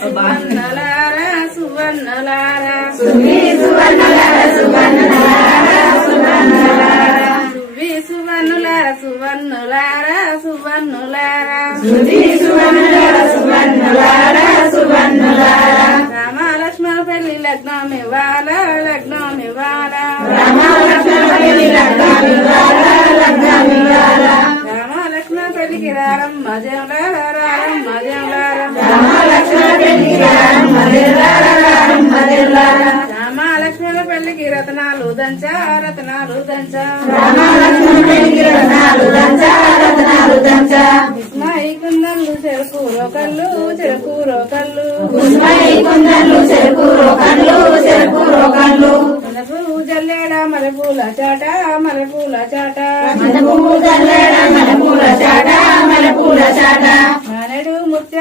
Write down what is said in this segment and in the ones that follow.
సువర్ణలారా సువర్ణలారా సువ్వి సువర్ణులారా సువర్ణులారా సువర్ణులారా. రామలక్ష్మణ పెళ్ళి లగ్నం ఇవ్వాల పెళ్ళికి రారమ్మ జంలారా రారమ్మ జంలారా రామలక్ష్మణ పెళ్ళికి రతనాలు దంచా రతనాలు దంచా. ఇస్మాయి కుందన్లు చెరుకు రోకళ్ళు చెరుకు రోకళ్ళు మనకు జల్లేడ చాట మల్లెపూల చాట.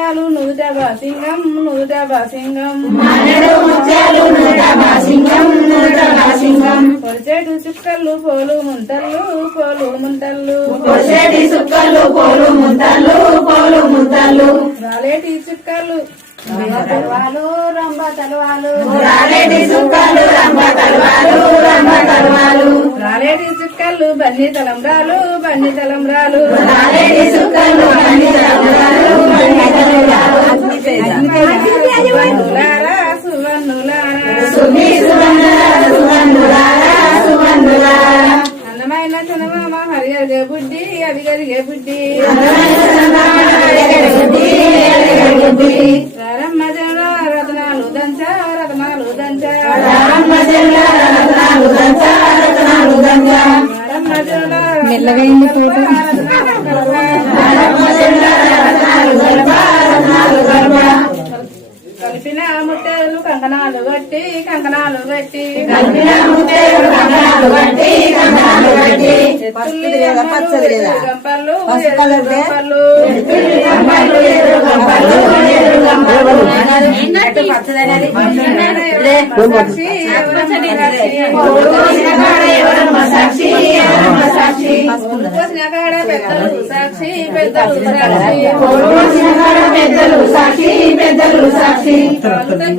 ముత్యాలు నూజబా సింగం నూజబా సింగం. పొడిచేడు చుక్కలు పోలు ముంతల్లు పోలు ముంతల్లు. సుక్కలు పోలు ముద్దలు పోలు ముద్దలు రాలేటి చుక్కలు రంభ తలవాలు రంభ తలవాలు. రాలేటి సుక్కలు రంభ తలవాలు రంభ తలవాలు. రాలేటి చుక్కలు బన్ని తలంబ్రాలు బన్ని తలంబ్రాలు. రాలేటి సుక్కలు అన్ని తలవాలు అన్ని తలవాలు బుడ్డి అది గరిగే బుడ్డి రారమ్మ జన రతనాలు దంచ. రతనాలు దంచ. రామ జల్ల రత్నాలు దంచ రత్నాలు దంచ. కాడ ఎవరమ్మ సాక్షి ఎవరమ్మ సాక్షి. పెద్దలు సాక్షి పెద్దలు సాక్షి. పెద్దలు